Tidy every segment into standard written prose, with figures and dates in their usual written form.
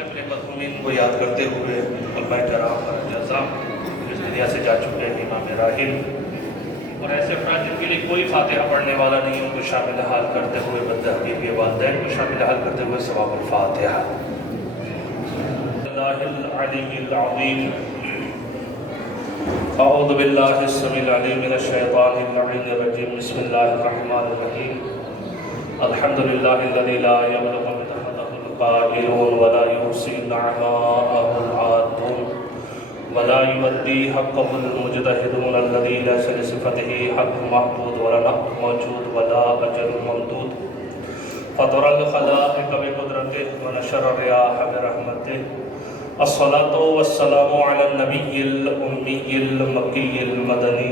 اپنے مرحومین کو یاد کرتے ہوئے علماء کرام اور اعزام اس دنیا سے جا چکے ہیں امام راحل اور ایسے افراد جن کے لیے کوئی فاتحہ پڑھنے والا نہیں، ان کو شامل حال کرتے ہوئے بد حبیب کے والدین کو شامل حال کرتے ہوئے ثواب الفاتحہ۔ اللہ العلی العظیم، اعوذ باللہ السمیع العلیم من الشیطان اللعین الرجیم، بسم اللہ الرحمن الرحیم، الحمدللہ الذی لا یبلغ قائلون ولا يحصي نعماءه العادون ولا يؤدي حقه المجتهدون الذي ليس لصفته حق محدود ولا نقص موجود ولا أجل ممدود فطر الخلائق بقدرته ونشر الرياح برحمته الصلاة والسلام على النبي الأمي المكي المدني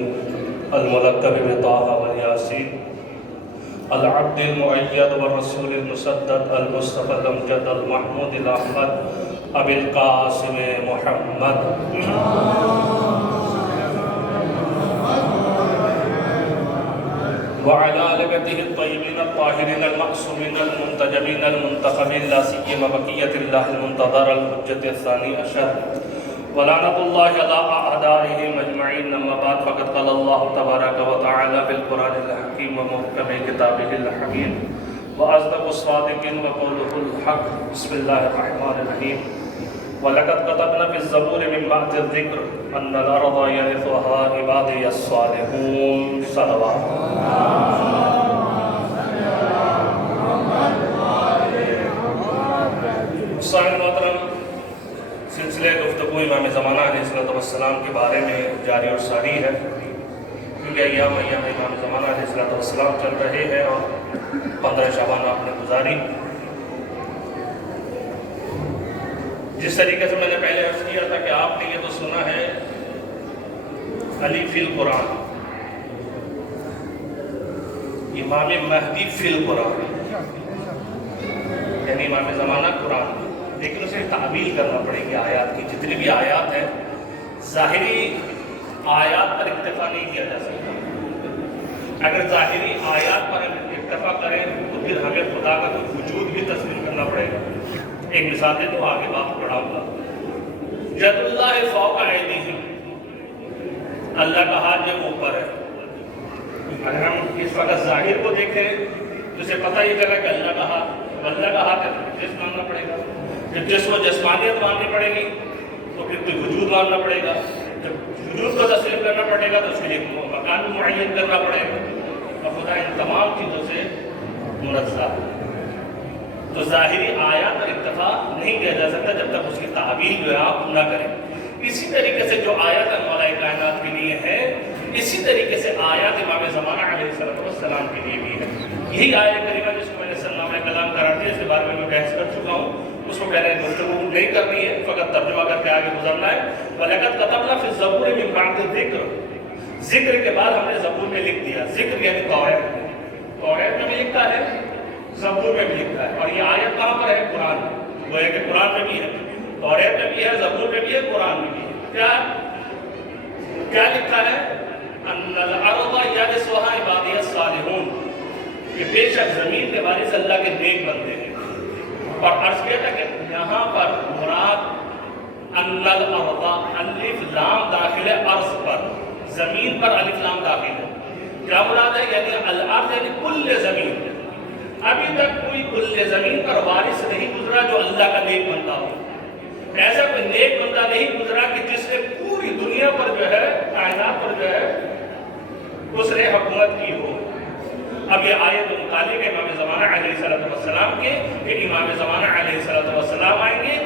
الملقب بطه والياسين العبد المؤيد والرسول المسدد المصطفى الأمجد المحمود الأحمد أبي القاسم محمد وعلى آل بيته الطيبين الطاهرين المعصومين المنتجبين المنتخبين لا سيما بقية الله المنتظر الحجة الثاني عشر ولعنة الله على أعدائهم أجمعين، أما بعد فقد قال الله تبارك وتعالى في القرآن الحكيم ومحكم كتابه الحكيم وأصدق الصادقين وقوله الحق، بسم الله الرحمن الرحيم، ولقد كتبنا في الزبور من بعد الذكر أن الأرض يرثها عبادي الصالحون صلوات سائل محترم، سلسلہ گفتگو امام زمانہ علیہ السلام کے بارے میں جاری اور ساری ہے، کیونکہ ایام امام زمانہ علیہ السلام چل رہے ہیں اور 15 شعبان آپ نے گزاری۔ جس طریقے سے میں نے پہلے عرض کیا تھا کہ آپ نے یہ تو سنا ہے علی فی القرآن، امام مہدی فی القرآن، یعنی امام زمانہ قرآن، لیکن اسے تعبیر کرنا پڑے گی آیات کی۔ جتنی بھی آیات ہیں ظاہری آیات پر اکتفا نہیں کیا جا سکتا۔ اگر ظاہری آیات پر اکتفا کریں تو پھر ہمیں خدا کا کوئی وجود بھی تسلیم کرنا پڑے گا۔ ایک مثال دے تو آگے بات پڑھاؤں گا۔ ید اللہ فوق ایدیہم، اللہ کا ہاتھ جب اوپر ہے۔ اگر ہم اس وقت ظاہر کو دیکھیں تو اسے پتہ ہی چلا کہ اللہ کا ہاتھ ہے، تو جسم ماننا پڑے گا۔ جب جسم و جسمانیت ماننی پڑے گی تو پھر کوئی وجود ماننا پڑے گا۔ جب وجود کو تسلیم کرنا پڑے گا تو اس کے لیے مکان بھی معین کرنا پڑے گا، اور خدا ان تمام چیزوں سے منزہ ہے۔ تو ظاہری آیات پر اکتفا نہیں کیا جا سکتا جب تک اس کی تعبیر جو ہے آپ نہ کریں۔ اسی طریقے سے جو آیات مولا کائنات کے لیے ہے، اسی طریقے سے آیات امام زمانہ علیہ السلام کے لیے بھی ہے۔ یہی آیت کریمہ جس کو میں نے سلام کلام قرار دیا، اس کے بارے میں بحث کر چکا ہوں، اس کو میں نے گفتگو نہیں کرنی ہے، فقط ترجمہ کر کے آگے گزرنا ہے۔ وَلَقَدْ كَتَبْنَا فِي الزَّبُورِ مِن بَعْدِ الذِّكْرِ، ذکر کے بعد ہم نے زبور میں لکھ دیا۔ ذکر یعنی توریت میں بھی لکھتا ہے، زبور میں بھی لکھتا ہے، اور یہ آیت کہاں پر ہے؟ قرآن میں۔ وہ ہے کہ قرآن میں بھی ہے، توریت میں بھی ہے، زبور میں بھی ہے، قرآن میں بھی ہے۔ کیا لکھا ہے؟ أَنَّ الْأَرْضَ يَرِثُهَا عِبَادِيَ الصَّالِحُونَ، کہ بے شک زمین کے وارث اللہ کے نیک بندے ہیں۔ اور عرض کیا تھا کہ یہاں پر مراد ان الارض، الف لام داخل ہے ارض پر، زمین پر الف لام داخل ہے۔ کیا مراد ہے؟ یعنی الارض یعنی کل زمین۔ ابھی تک کوئی کل زمین پر وارث نہیں گزرا جو اللہ کا نیک بندہ ہو۔ ایسا کوئی نیک بندہ نہیں گزرا کہ جس نے پوری دنیا پر جو ہے، کائنات پر جو ہے، اس نے حکومت کی ہو۔ اب یہ آیت متعلق ہے امام زمانہ علیہ السلام کے، کہ امام زمانہ علیہ السلام آئیں گے،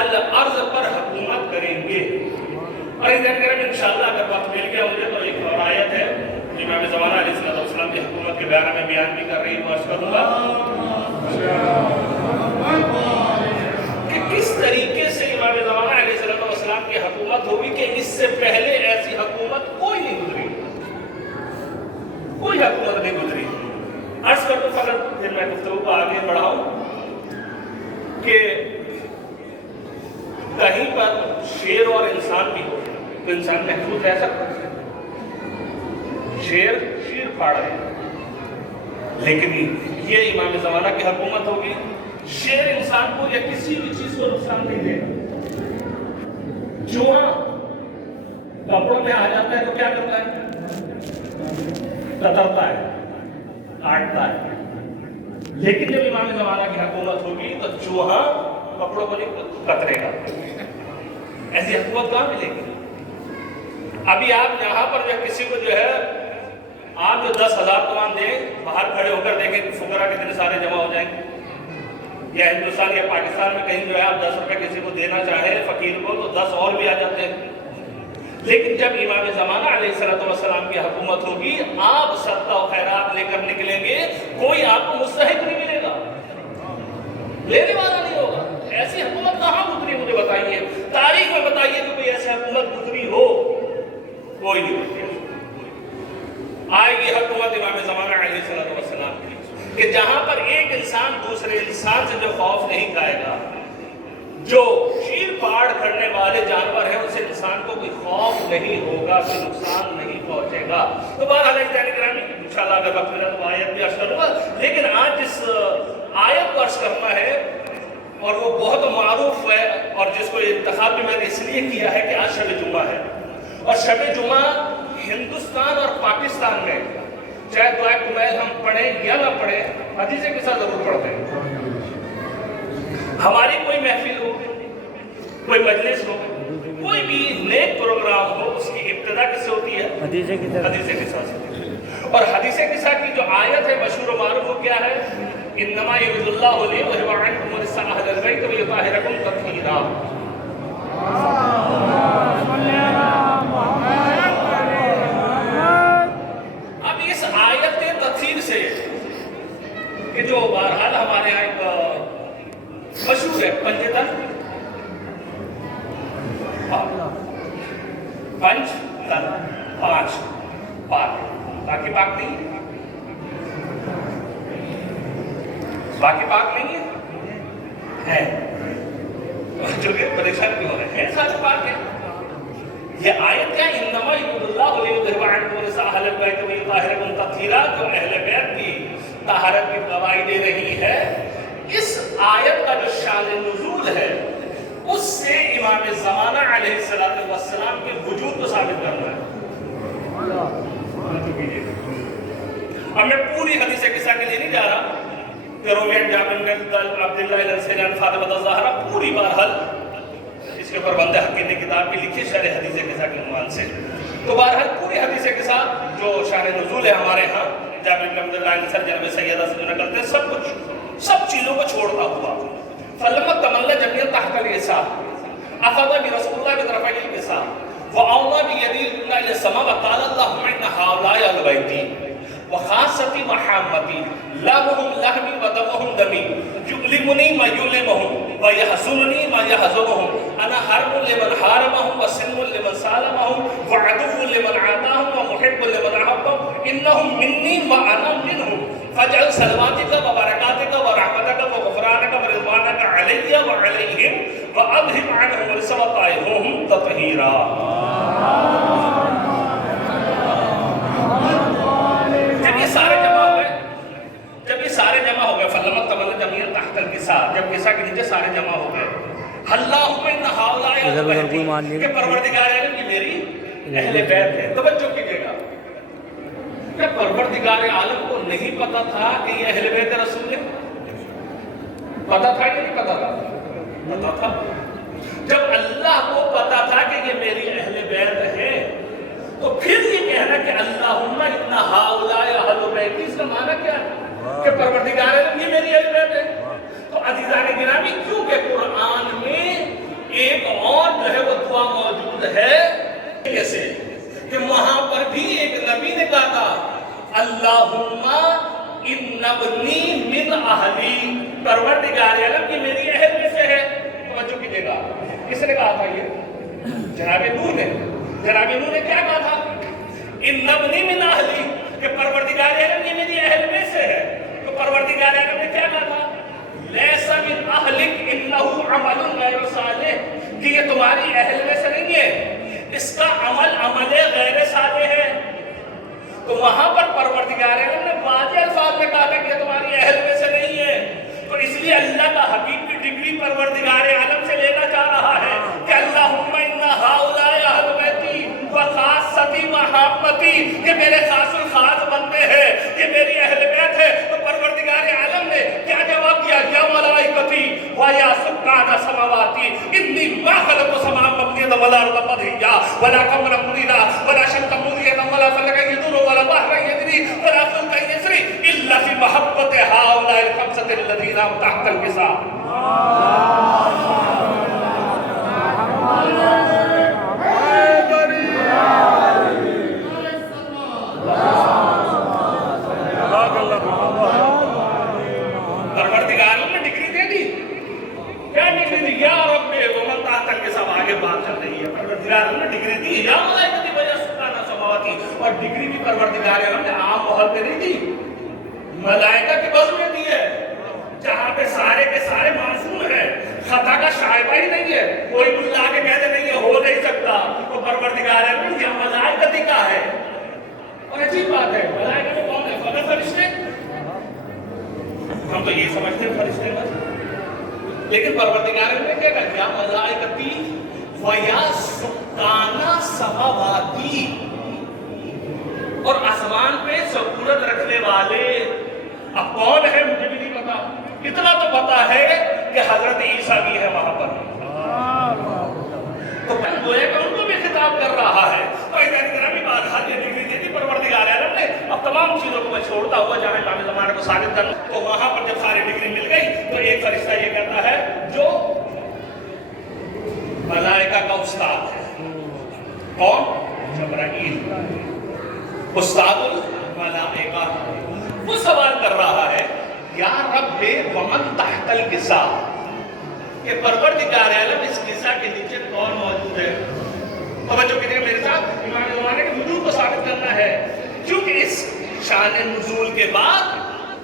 الارض پر حکومت کریں گے۔ اور اس ذکر میں انشاءاللہ اگر وقت مل گیا مجھے تو ایک اور آیت ہے امام زمانہ علیہ السلام کی حکومت کے بارے میں بیان بھی کر رہی ہوں، عرض کروں گا کہ کس طریقے سے امام زمانہ علیہ السلام کی حکومت ہوگی کہ اس سے پہلے ایسی حکومت کوئی نہیں گزری، کوئی حکومت نہیں گزری۔ عرض کر دوں فقط پھر میں گفتگو کو آگے بڑھاؤں کہ کہیں پر شیر اور انسان بھی ہو تو انسان محفوظ رہ سکتا ہے۔ شیر پھاڑ رہے ہیں، لیکن یہ امام زمانہ کی حکومت ہوگی شیر انسان کو یا کسی بھی چیز کو نقصان نہیں دے گا. چوہا کپڑوں میں آ جاتا ہے تو کیا کرتا ہے؟ کترتا ہے, کاٹتا ہے. لیکن جب امام زمانہ کی حکومت ہوگی تو چوہا کپڑوں کو نہیں کترے گا. ایسی حکومت کہاں ملے گی؟ ابھی آپ یہاں پر جو کسی کو جو ہے آپ جو 10,000 کمان دیں, باہر کھڑے ہو کر دیکھیں فقراء کتنے سارے جمع ہو جائیں گے. یا ہندوستان یا پاکستان میں کہیں جو ہے آپ 10 روپے کسی کو دینا چاہیں فقیر کو تو 10 اور بھی آ جاتے ہیں. لیکن جب امام زمانہ علیہ السلام کی حکومت ہوگی, آپ صدقہ و خیرات لے کر نکلیں گے, کوئی آپ کو مستحق نہیں ملے گا, لینے والا نہیں ہوگا. ایسی حکومت کہاں گزری مجھے بتائیے, تاریخ میں بتائیے کہ کوئی ایسی حکومت گزری ہو؟ کوئی نہیں گزری. آئے گی حکومت امام زمانہ علیہ السلام کی کہ جہاں پر ایک انسان دوسرے انسان سے جو خوف نہیں کھائے گا, جو چیر پاڑ کرنے والے جانور ہیں ان سے انسان کو کوئی خوف نہیں ہوگا, کوئی نقصان نہیں پہنچے گا. تو بہرحال انشاءاللہ اگر وقت ملا تو آیت بھی عرض کروں گا, لیکن آج جس آیت کو عرض کرنا ہے اور وہ بہت معروف ہے اور جس کو انتخاب بھی میں نے اس لیے کیا ہے کہ آج شب جمعہ ہے, اور شب جمعہ ہندوستان اور پاکستان میں چاہے دعائے کمیل ہم پڑھیں یا نہ پڑھیں, حدیث کے ساتھ ضرور پڑھتے ہیں. ہماری کوئی محفل ہو, کوئی مجلس ہو, کوئی بھی نیک پروگرام ہو, اس کی ابتدا کس سے ہوتی ہے؟ حدیث کے ساتھ. اور حدیث کے ساتھ کی جو آیت ہے مشہور و معروف وہ کیا ہے؟ انما یرید اللہ لیذھب عنکم الرجس اہل البیت ویطہرکم تطہیرا. اب اس آیت تطہیر سے کہ جو بہرحال ہمارے یہاں ایک مشہور ہے پنجتن پنچ تن 5 پاک, باقی پاک نہیں, باقی پاک نہیں ہے, جو کہ پریشان کیوں ہو رہے ہیں, سارے پاک ہیں. یہ آیت کیا انما یرید اللہ لیذھب عنکم الرجس اہل البیت ویطہرکم تطہیرا, جو اہل بیت کی طہارت کی گواہی دے رہی ہے. اس آیت کا جو شان نزول ہے اس سے امام زمانہ علیہ السلام کے وجود کو ثابت کرنا ہے. اب میں پوری حدیث قصہ کے لیے نہیں جا رہا کہ رویان جابر بن عبداللہ الانصاری فاطمہ الزہرا, پوری بہرحال اس کے اوپر بندہ حقیق نے کتاب کی لکھی شرح حدیث قصہ کے عنوان سے. تو بہرحال پوری حدیث قصہ جو شان نزول ہے ہمارے ہاں جابر بن عبداللہ الانصاری جناب سیدہ سے جو نقلتے ہیں, سب کچھ سب چیزوں کو چھوڑتا ہوا فلما تملّ جميعا تحت الإساء أخذ برسول الله بطرفي الإساء وأومى بيده إلى السماء وقال اللهم إن هؤلاء أهل بيتي وخاصتي وحامتي لهم لحمي ودمهم دمي يؤلمني ما يؤلمهم ويحزنني ما يحزنهم أنا حرب لمن حاربهم وسلم لمن سالمهم وعدو لمن عاداهم ومحب لمن أحبهم إنهم مني وأنا منهم فاجعل سلواتك وبركاتك ورحمتك وغفرانك ورضوانك علي وعليهم وأذهب عنهم الرجس وطهرهم تطهيرا. جب یہ سارے جمع ہو گئے فلما تملّ جميعا تحت الكساء, جب کساء کے نیچے سارے جمع ہو گئے, اللہم ان ہؤلاء اہل بیتی, کہ پروردگار عالم کی میری اہل بیت ہے. توجہ کیجئے گا, کہ پروردگار عالم کو نہیں پتا تھا کہ یہ اہل بیت رسول ہے؟ پتا تھا کہ نہیں پتا تھا؟ پتا تھا. جب اللہ کو پتا تھا کہ یہ میری اہل بیت ہے تو پھر یہ کہنا کہ اللہم ان ہؤلاء اہل بیتی, اس کا معنی کیا ہے؟ کہ پروردگار عالم یہ میری اہل بیت ہے. تو عزیزان گرامی, کیونکہ قرآن میں ایک اور جو ہے وہ دعا موجود ہے کیسے کہ وہاں پر بھی ایک نبی نے کہا تھا اللہم ان ابنی من اہلی, پروردگار عالم کی میری اہل میں سے ہے. توجہ کیجئے گا, کس نے کہا تھا یہ؟ جناب نوح نے. جناب نوح نے کیا کہا تھا؟ ان ابنی من اہلی, کہ پروردگار عالم کی میری اہل میں سے ہے. تو پروردگار عالم نے کیا کہا تھا؟ لیس من اہلک انہ عمل غیر صالح, کہ یہ تمہاری اہل میں سے نہیں ہے, اس کا عمل غیر صالح ہے. تو وہاں پر پروردگار عالم نے واضح الفاظ میں کہا کہ یہ تمہاری اہل میں سے نہیں ہے. تو اس لیے اللہ کا حبیب کی ڈگری پروردگار عالم سے لینا چاہ رہا ہے کہ اللہم انا ہؤلاء اہل بیتی وخاصتی وحابتی، یہ میرے خاص الخاص بندے ہیں، یہ میری اہل بیت ہے۔ تو پروردگار عالم نے کیا جواب دیا؟ یا ملائکتی و یا سکان سماواتی انی ما خلق السماء مبنیۃ ولا الارض مدحیہ ولا قمر منیرا ولا شمس مضیۃ ولا فلک یدور ولا بحر یجری ولا فلک یسری الا فی محبت هؤلاء الخمسة الذین تحت الحساب۔ پروردگار نے ڈگری دے دی، کیا ڈگری دی؟ یا رب ومن تحت الحساب، آگے بات چل رہی ہے۔ پروردگار نے ڈگری دی، یا ملائکتی و یا سکان سماواتی، اور ڈگری بھی پروردگار نے عام ماحول پہ نہیں دی، ملائکہ کی بس میں دی ہے، جہاں پہ سارے کے سارے معصوم ہیں، خطا کا شائبہ ہی نہیں ہے، کوئی مجھ آ کے کہتے نہیں یہ ہو نہیں سکتا، تو پروردگار نے یہ ملائکتی کا ہے۔ اور عجیب بات ہے، ملائکہ میں کون ہے؟ فقط فرشتے؟ ہم تو یہ سمجھتے ہیں فرشتے بس، لیکن پروردگار نے کیا کہا؟ یا ملائکتی و یا سکان سماواتی، اور آسمان پہ سکونت رکھنے والے۔ اب کون ہے مجھے بھی نہیں پتا، اتنا تو پتا ہے کہ حضرت عیسیٰ بھی ہے وہاں پر، تو گویا کہ ان کو بھی خطاب کر رہا ہے۔ اور اتنا بھی بات حاضر ڈگری دے دی پروردگار عالم نے۔ اب تمام چیزوں کو میں چھوڑتا ہوا جہاں امام زمانے کو ثابت کرنا، تو وہاں پر جب ساری ڈگری مل گئی تو ایک فرشتہ یہ کہتا ہے جو ملائکہ کا استاد ہے، کون؟ جبرائیل، استاد الملائکہ، وہ سوال کر رہا ہے یا رب ومن تحت الحساب، کہ پروردگار عالم اس قصہ کے نیچے کون موجود ہے؟ توجہ کیجیے میرے ساتھ، امام زمانے کے وجود کو ثابت کرنا ہے، کیونکہ اس شان نزول کے بعد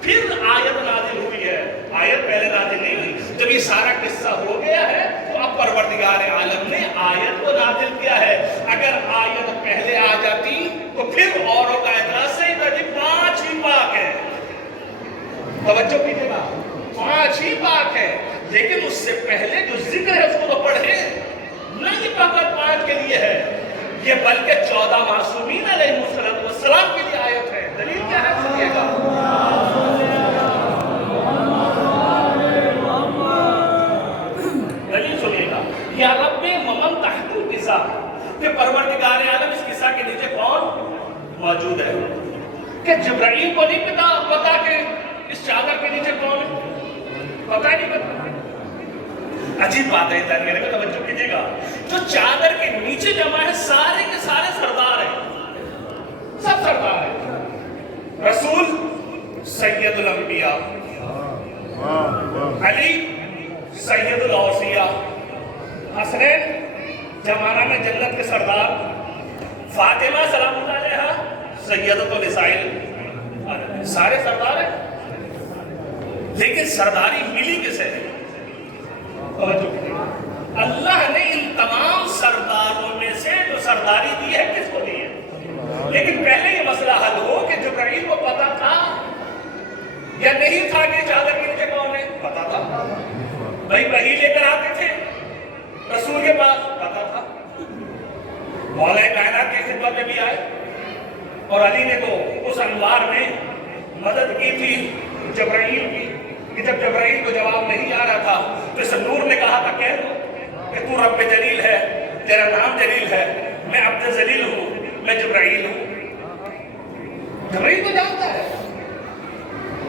پھر آیت نازل ہوئی ہے۔ آیت پہلے نازل نہیں ہوئی، جب یہ سارا قصہ ہو گیا ہے تو اب پروردگار عالم نے آیت کو نازل کیا ہے۔ اگر آیت پہلے آ جاتی تو پھر اوروں کا اعتراض سے جی 5 ہی پاک ہے، توجہ کیجیے گا، 5 ہی پاک ہے، لیکن اس سے پہلے جو ذکر ہے اس کو تو پڑھیں، نہیں فقط 5 کے لیے ہے یہ، بلکہ 14 معصومین علیہ السلام کے لیے آیت ہے۔ دلیل کیا ہے؟ سنیے گا، دلیل سنیے گا، یا رب ومن تحت الحساب، کہ پروردگار عالم اس قصہ کے نیچے کون موجود ہے، کہ جبرائیل کو نہیں پتا کہ اس چادر کے نیچے کون ہے، پتا ہی نہیں پتا۔ عجیب بات ہے، جاننے کا توجہ کیجیے گا، جو چادر کے نیچے جمع ہے سارے کے سارے سردار ہیں، سب سردار ہیں، رسول سید الانبیاء، علی سید الاوصیاء، حسنین زمانہ میں جنت کے سردار، فاطمہ سلام اللہ علیہا سیدۃ النساء، سارے سردار ہیں، لیکن سرداری ملی کسے؟ اللہ نے ان تمام سرداروں میں سے جو سرداری دی ہے کس کو دی ہے؟ لیکن پہلے یہ مسئلہ حل ہو کہ جبرائیل کو پتا تھا یا نہیں تھا کہ چادر کے نیچے کون ہے؟ پتا تھا، بھائی وحی لے کر آتے تھے رسول کے پاس، پتا تھا، مولا کائنات کی خدمت میں بھی آئے، اور علی نے تو اس انوار میں مدد کی تھی جبرائیل کی، کہ جب جبرائیل کو جواب نہیں آ رہا تھا تو اس نور نے کہا تھا کہہ دو کہ تو رب جلیل ہے، تیرا نام جلیل ہے، میں عبد ذلیل ہوں، میں جبرائیل ہوں۔ جبرائیل کو جانتا ہے،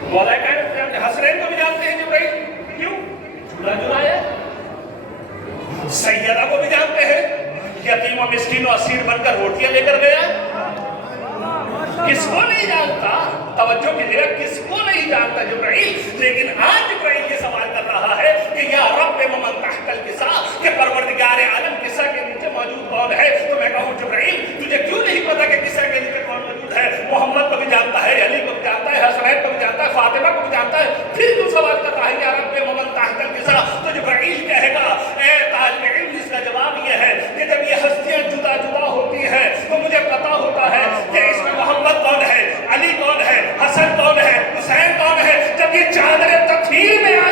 مولا کائنات حسنین کو بھی جانتے ہیں جبرائیل، کیوں؟ جھولا جھلایا، سیدہ کو بھی جانتے ہیں، یتیم و مسکین و اسیر بن کر روٹیاں لے کر گیا، کس کو نہیں جانتا؟ توجہ کیجیے، کس کو نہیں جانتا جبرائیل؟ لیکن آج جبرائیل یہ سوال کر رہا ہے کہ یا رب ومن تحت الحساب، کہ پروردگار عالم قصہ کے نیچے موجود کون ہے؟ تو میں کہوں جبرائیل تجھے کیوں نہیں پتا کہ قصہ کے نیچے کون موجود ہے؟ محمد کو بھی جانتا ہے، علی کو بھی جانتا ہے، حسنین کو بھی جانتا ہے، فاطمہ کو بھی جانتا ہے، پھر کیوں سوال کر رہا ہے یا رب ومن تحت الحساب؟ تو جبرائیل کہے گا اے طالب علم، اس کا جواب یہ ہے کہ جب یہ ہستیاں جدا جدا ہوتی ہیں تو مجھے پتا ہوتا ہے کہ اس میں محمد کون ہے، علی کون ہے، حسن کون ہے، حسین کون ہے۔ جب یہ چادر تطہیر میں آ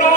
9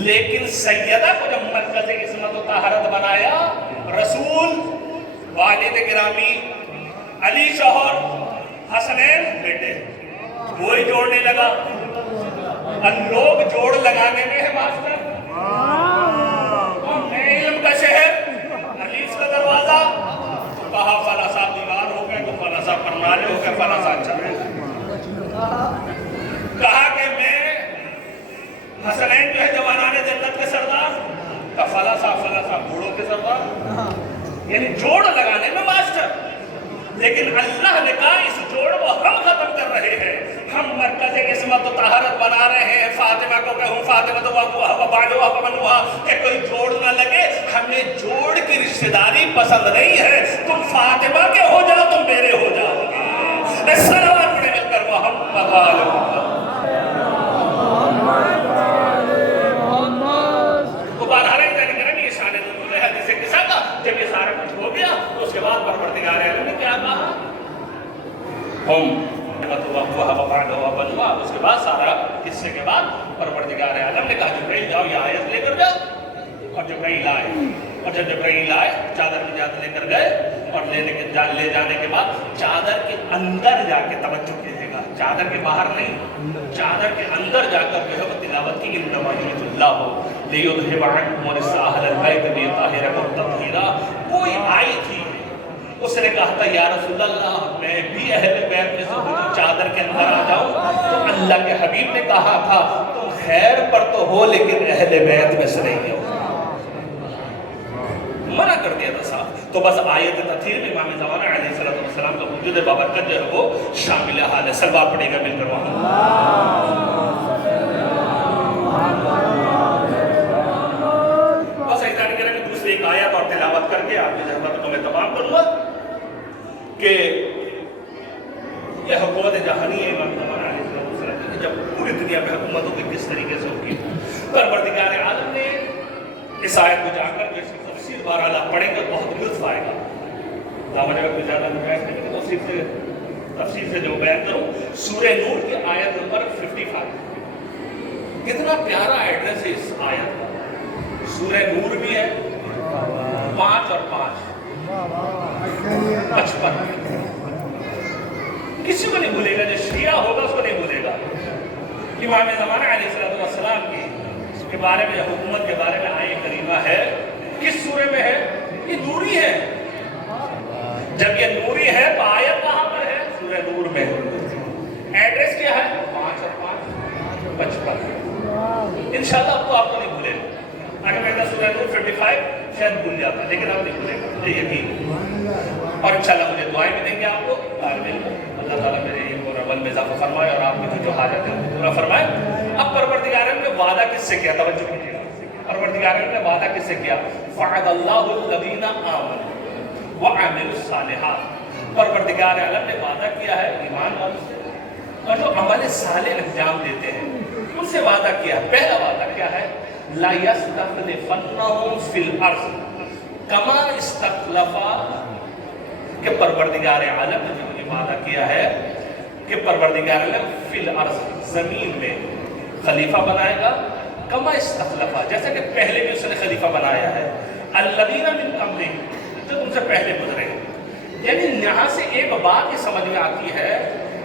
لیکن سیدہ کو جب مرکز عصمت و طہارت بنایا، رسول، والد گرامی، علی شوہر، حسنین بیٹے، وہی جوڑنے لگا۔ اور لوگ جوڑ لگانے میں ہے ماسٹر، علم کا شہر، حدیث کا دروازہ، تو کہا فلاں صاحب دیوار ہو گئے، تو فلاں صاحب پرنالے ہو گئے، فلاں صاحب چلے۔ کہا کہ میں حسنین جو ہے جوانان جنت کے سردار، کہا فلاں صاحب بوڑھوں کے سردار، یعنی جوڑ لگانے میں ماسٹر۔ لیکن اللہ نے کہا اس جوڑ کو ہم ختم کر رہے ہیں، ہم مرکز عصمت و طہارت بنا رہے ہیں۔ فاطمہ کو کہوں فاطمہ تو کہ کوئی جوڑ نہ لگے، ہمیں جوڑ کی رشتہ داری پسند نہیں ہے۔ تم فاطمہ کے ہو جاؤ، تم میرے ہو جاؤ گے۔ صلوات پڑھے مل کر محمد تو بہرحال یہ شان نزول ہے جسے قصہ کا۔ جب یہ سارا کچھ ہو گیا تو اس کے بعد پروردگار عالم نے کیا کہا؟ اس کے بعد سارا قصے کے بعد پروردگار عالم نے کہا جبرائیل جاؤ یہ آیت لے کر جاؤ، اور جبرائیل آئے، اور جب جبرائیل آئے چادر کی جات لے کر گئے، اور لے جانے کے بعد چادر کے اندر جا کے توجہ کیجیے گا، چادر کے باہر نہیں، چادر کے اندر جا کر جو ہے وہ تلاوت کی انما یرید اللہ لیذھب عنکم الرجس اہل البیت ویطہرکم تطہیرا۔ کوئی آئی تھی، اس نے کہا تھا یا رسول اللہ میں بھی اہل بیت میں سے ہوں، جو چادر کے اندر آ جاؤں؟ تو اللہ کے حبیب نے کہا تھا تم خیر پر تو ہو لیکن اہل بیت میں سے نہیں ہو، منع کر دیا تھا صاحب۔ تو بس آیت تطہیر میں امام زمانہ علیہ السلام کا وجود بابرکت جو ہے وہ شامل حال ہے۔ صلوات پڑھے گا مل کر وہاں۔ بس ایک دوسری ایک آیت اور تلاوت کر کے آپ کی ضرورت کو میں تمام کروں گا کہ یہ حکومت جہانی ہے امام زمانہ علیہ السلام کی، جب پوری دنیا میں حکومتوں کی کس طریقے سے ہوگی۔ پروردگار عالم نے اس آیت کو جا کر جیسے تفسیر بہرحال آپ پڑھیں گے بہت لطف آئے گا۔ دعوت اگر کوئی زیادہ گنجائش نہیں تو تفسیر سے جو بیان کروں، سورہ نور کی آیت نمبر 55، کتنا پیارا ایڈریس ہے اس آیت کا۔ سورہ نور بھی ہے 5 اور 5 55، کسی کو نہیں بھولے گا، جو شیعہ ہوگا اس کو نہیں بھولے گا۔ امام زمانہ علیہ السلام کے بارے میں، حکومت کے بارے میں آیت کریمہ ہے، کس سورے میں ہے؟ یہ نوری ہے۔ جب یہ نوری ہے تو آیت کہاں پر ہے؟ سورہ نور میں۔ ایڈریس کیا ہے؟ 5 اور 5 55۔ انشاءاللہ اب تو آپ کو نہیں بھولے گا۔ اگر میں سورہ نور 55 شاید بھول جاتا، لیکن اب نہیں بھولے گا، یہ یقین۔ اور انشاءاللہ مجھے دعائیں بھی دیں گے آپ کو، اللہ تعالیٰ میرے علم اور عمل میں اضافہ فرمائے اور آپ کی جو حاجت ہے پورا فرمائے۔ اب پروردگار نے وعدہ کس سے کیا؟ توجہ کیجیے گا، پروردگار نے وعدہ کس سے کیا؟ وعد اللہ الذین آمنوا وعملوا الصالحات۔ پروردگار عالم نے وعدہ کیا ہے ایمان والوں سے اور جو عمل صالح انجام دیتے ہیں ان سے وعدہ کیا ہے۔ پہلا وعدہ کیا ہے؟ لا یستخلفنہم فی الارض کما استخلف، کہ پروردگار عالم نے جو یہ وعدہ کیا ہے کہ پروردگار عالم فی الارض زمین میں خلیفہ بنائے گا، کما استخلفا جیسا کہ پہلے بھی اس نے خلیفہ بنایا ہے، الذین من قبلہم جو ان سے پہلے گزرے۔ یعنی یہاں سے ایک بات یہ سمجھ میں آتی ہے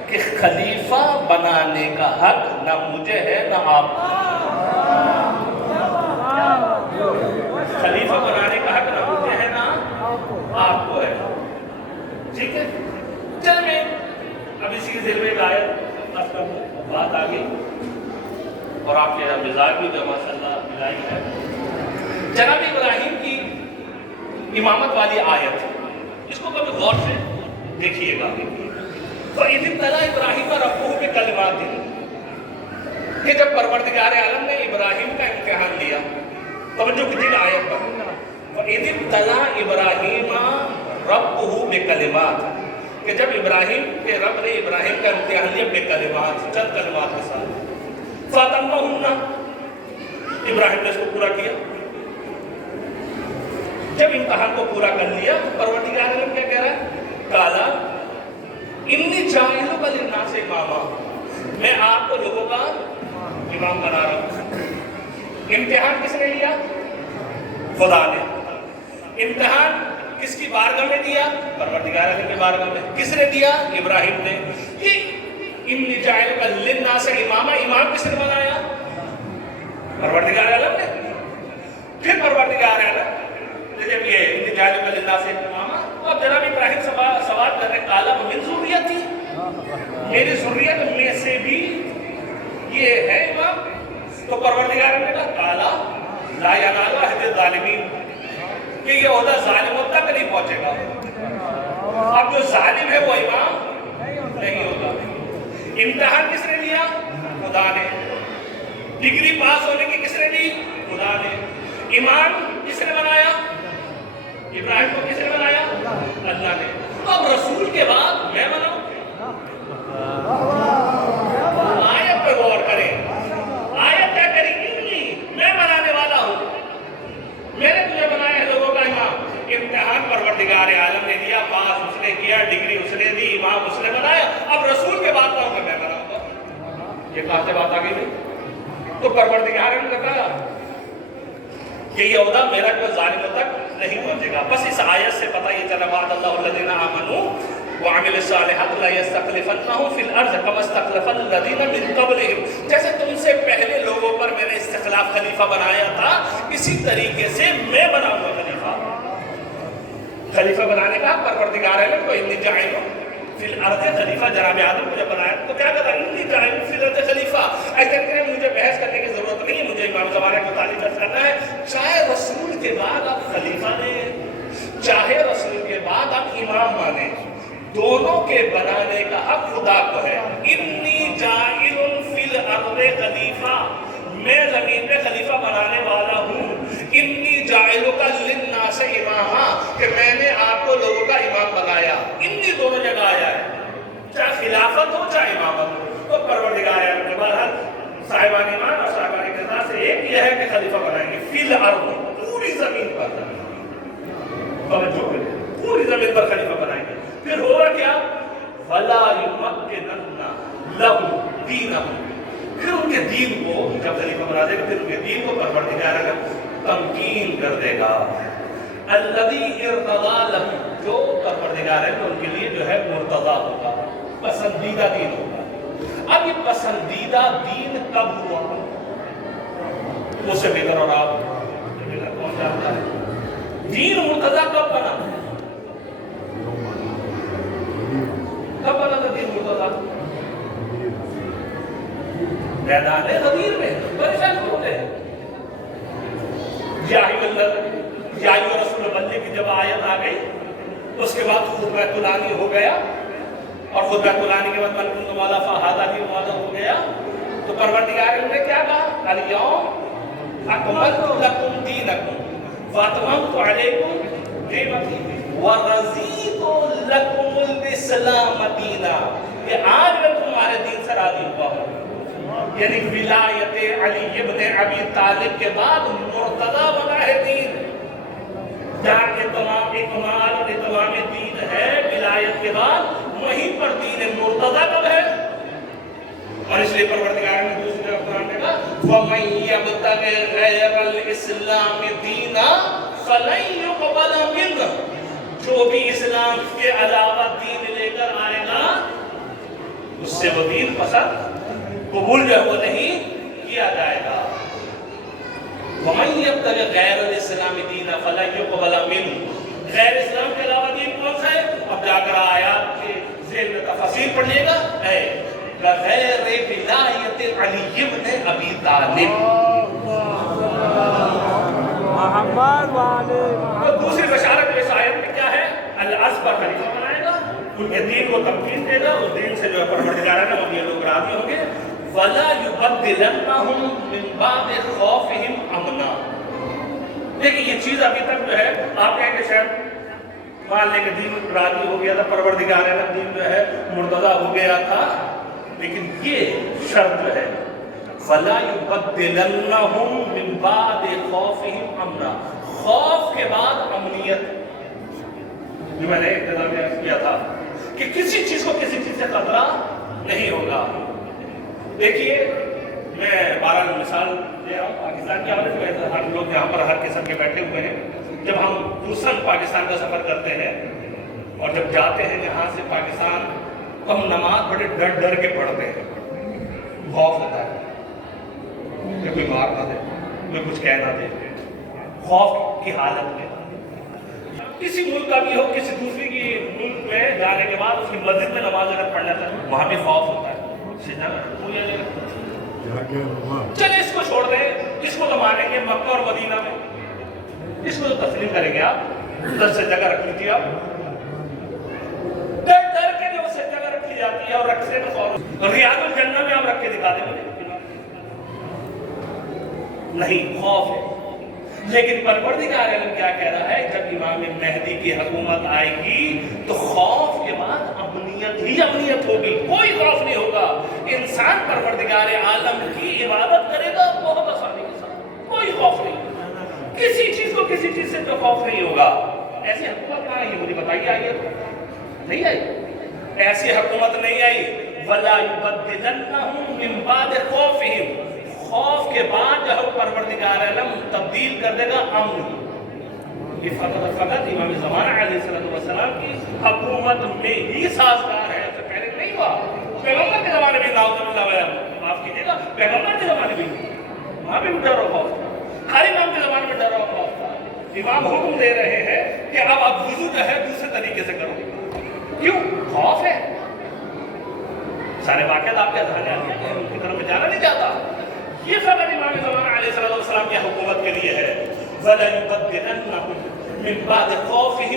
کہ خلیفہ بنانے کا حق نہ مجھے ہے نہ آپ کو۔ خلیفہ بنانے کا حق نہ مجھے ہے نہ آپ کو ہے، ٹھیک ہے؟ چل میں اب اسی کے ذیل میں ایک آیت بات آ گئی اور آپ کے مزاج بھی جو ماشاءاللہ ملائی ہے۔ جناب ابراہیم کی امامت والی آیت، اس کو کبھی غور سے دیکھیے گا۔ فَإِذِ ابْتَلَىٰ إِبْرَاهِيمَ رَبُّهُ بِكَلِمَاتٍ، کہ جب پروردگار عالم نے ابراہیم کا امتحان لیا، توجہ کیجیے گا آیت پر، فَإِذِ ابْتَلَىٰ إِبْرَاهِيمَ رَبُّهُ بِكَلِمَاتٍ، کہ جب ابراہیم کے رب نے ابراہیم کا امتحان لیا بِكَلِمَاتٍ، چند کلمات کے ساتھ، فَأَتَمَّهُنَّ، ابراہیم نے اس کو پورا کیا۔ جب امتحان کو پورا کر لیا تو پروردگار عالم کیا کہہ رہا ہے؟ قَالَ إِنِّي جَاعِلُكَ لِلنَّاسِ إِمَامًا، میں آپ کو لوگوں کا امام بنا رہا ہوں. امتحان کس نے لیا؟ خدا نے. امتحان کس کی بارگاہ میں دیا؟ پروردگار عالم کی بارگاہ میں. کس نے دیا؟ ابراہیم نے. یہ انی جاعلک للناس اماما، امام کس نے بنایا؟ پروردگار عالم نے. پھر پروردگار عالم جب یہ انی جاعلک للناس اماما، تو اب جناب ابراہیم سوال کر رہے قال ومن ذریتی، میری ذریت میں سے بھی یہ ہے امام. تو پروردگار نے کہا قال لا ینال عہد الظالمین، کہ یہ عہدہ ظالموں تک نہیں پہنچے گا. اب جو ظالم ہے وہ امام نہیں ہوگا. امتحان کس نے لیا؟ خدا نے. ڈگری پاس ہونے کی کس نے دی؟ خدا نے. امام کس نے بنایا؟ ابراہیم کو کس نے بنایا؟ اللہ نے. تو اب رسول کے بعد میں بناؤں؟ آیت پہ غور کریں. آیت کیا کریں گی؟ میں بنانے والا ہوں، میں نے تجھے بنایا ہے لوگوں کا امام. امتحان پروردگار عالم نے دیا، پاس اس نے کیا، ڈگری اس نے دی، امام اس نے بنایا. اب رسول کے بعد کہوں کہ میں بناؤں گا. یہ کہاں سے بات آ گئی نہیں؟ تو پروردگار نے کہا کہ یہ عہدہ میرا جو ظالموں تک نہیں پہنچے گا. بس اس آیت سے پتہ یہ چلا وعد اللہ الذین آمنوا وعملوا الصالحات ليستخلفنهم في الارض كما استخلف الذين من قبلهم. جیسے تم سے پہلے لوگوں پر میں نے استخلاف خلیفہ بنایا تھا، اسی طریقے سے میں بناؤں گا خلیفہ. خلیفہ بنانے کا پروردگار عالم کو انی جاعل فی الارض خلیفہ، جناب آدم کو جب بنایا تو کیا کہا انی جاعل فی الارض خلیفہ. ایسا کہ مجھے بحث کرنے کی ضرورت نہیں ہے، مجھے امام زمانہ کو تعلیم کرنا ہے. چاہے رسول کے بعد آپ خلیفہ نے، چاہے رسول کے بعد آپ امام مانے، دونوں کے بنانے کا حق خدا کو ہے. انی جاعل فی الارض خلیفہ، میں زمین پہ خلیفہ بنانے والا ہوں. انی جاعلک للناس اماما، کہ میں نے آپ کو لوگوں کا امام بنایا. انی دونوں جگہ آیا ہے، چاہے خلافت ہو چاہے امامت ہو. تو پروردگار ہے کے بعد صاحبان ایمان اور صاحبان کردار سے ایک یہ ہے کہ خلیفہ بنائیں گے فی الارض، پوری زمین پر. توجہ کریں، پوری زمین پر خلیفہ بنائیں گے. پھر ہوگا کیا؟ وَلَا يُمَكِّنَنَّ لَهُمْ دِينَهُمْ، پھر ان کے دین کو جب خلیفہ بنا دے گا پھر ان کے دین کو پروردگار تمکین کر دے گا. الَّذِي ارْتَضَىٰ لَهُمْ، جو پروردگار ہے ان کے لیے جو ہے مرتضی ہوگا، پسندیدہ دین ہوگا. اب یہ پسندیدہ دین کب ہوا؟ اس سے بہتر اور آپ کون جانتا ہے دین مرتضی کب بنا؟ کب بنا تھا دین مرتضی؟ میدان غدیر میں. پریشان ہوتے ہیں. یا ایھا رسول بلغ کی جب آیت آ گئی اس کے بعد خطبہ طولانی ہو گیا، اور خطبہ طولانی کے بعد من کنت مولا فہذا بھی مولا ہو گیا. تو پروردگار نے کیا کہا؟ الیوم اکملت لکم دینکم واتممت علیکم نعمتی ورضیت لکم الاسلام دینا. کہ آج میں تمہارے دین سے راضی ہوا ہوں. یعنی ولایت علی ابن ابی طالب کے بعد مرتضی بنا ہے دین. جہاں تمام اکمال اور اتمام دین ہے ولایت کے بعد، وہیں پر دین مرتضی کب ہے؟ اور اس لیے پروردگار نے دوسری جگہ قرآن میں کہا وَمَن يَبْتَغِ غَيْرَ الْإِسْلَامِ دِينًا فَلَن يُقْبَلَ مِنْهُ، جو بھی اسلام کے علاوہ دین لے کر آئے گا اس سے وہ دین پسند قبول جو وہ نہیں کیا جائے گا. وَمَن يَبْتَغِ غَيْرَ الْإِسْلَامِ دِينًا فَلَن يُقْبَلَ مِنْهُ، غیر اسلام کے علاوہ دین کون سا ہے؟ اب جا کر آیات کے ذیل میں تفاصیل پڑھیے گا. ہے غیر ولایت علی ابن ابی طالب. محمد والے تو دوسری بشارت اس آیت میں کیا ہے؟ الاصغر خلیفہ بنائے گا، ان کے دین کو تمکین دے گا، اس دین سے جو ہے پروردگار ہے وہ یہ لوگ راضی ہوں گے. وَلَا يُبَدِّلَنَّهُم مِّن بَعْدِ خَوْفِهِمْ أَمْنًا. دیکھیں یہ چیز ابھی تک جو ہے آپ کہیں کہ شاید مان لیں کہ دین راضی ہو گیا تھا، پروردگار ہے دین جو ہے مرتضی ہو گیا تھا، لیکن یہ شرط جو ہے فَلَا يُبَدِّلَنَّهُم مِّن بَعْدِ خَوْفِهِمْ أَمْنًا، خوف کے بعد امنیت. جو میں نے ابتدا کیا تھا کہ کسی چیز کو کسی چیز سے خطرہ نہیں ہوگا. دیکھیے میں 12 مثال دے رہا ہوں پاکستان کے حوالے سے. ہم لوگ یہاں پر ہر قسم کے بیٹھے ہوئے ہیں. جب ہم دوسرا پاکستان کا سفر کرتے ہیں اور جب جاتے ہیں یہاں سے پاکستان تو ہم نماز بڑے ڈر ڈر کے پڑھتے ہیں. خوف ہوتا ہے کہ کوئی مار نہ دے, کوئی کچھ کہہ نہ دے. خوف کی حالت میں کسی ملک کا بھی ہو, کسی دوسری کی ملک میں جانے کے بعد اس کی مسجد میں نماز اگر پڑھنا چاہتے وہاں بھی خوف ہوتا ہے. چلے اس کو چھوڑ دیں, اس کو تو مانیں گے مکہ اور مدینہ میں, اس کو تو تسلیم کریں گے. آپ 10 سے جگہ رکھ لیجیے. آپ ڈر ڈر کے جو سے جگہ رکھی جاتی ہے اور رکھنے کا فوراً ریاض الجنہ میں آپ رکھ کے دکھا دیں مجھے. نہیں, خوف ہے. لیکن پروردگار عالم کیا کہہ رہا ہے, جب امام مہدی کی حکومت آئے گی تو خوف کے بعد امنیت ہی امنیت ہوگی, کوئی خوف نہیں ہوگا. انسان پروردگار عالم کی عبادت کرے گا بہت آسانی کے ساتھ, کوئی خوف نہیں. کسی چیز کو کسی چیز سے تو خوف نہیں ہوگا. ایسی حکومت کہاں آئی مجھے بتائیے. آئی ہے نہیں آئی, ایسی حکومت نہیں آئی. وَلَا يُبَدِّلَنَّهُم مِّن بَعْدِ خَوْفِهِمْ, خوف کے بعد جو پروردگار عالم تبدیل کر دے گا امن. یہ فقط امام زمانہ علیہ السلام کی حکومت میں ہی سازگار ہے, اس سے پہلے نہیں ہوا. پیغمبر کے زمانے میں نعوذ باللہ, معاف کیجیے گا, پیغمبر کے زمانے میں وہاں بھی ڈر و خوف تھا. ہر امام کے زمانے میں ڈر و خوف تھا. امام حکم دے رہے ہیں کہ اب آپ وضو جو ہے دوسرے طریقے سے کرو. کیوں؟ خوف ہے. سارے واقعات آپ کے ذہن میں آتے ہیں, ان کی طرف میں جانا نہیں چاہتا. یہ فقط امام زمانہ علیہ السلام کی حکومت کے لیے ہے. وَلَا يُبَدِّلَنَّهُم مِّن بَعْدِ خَوْفِهِمْ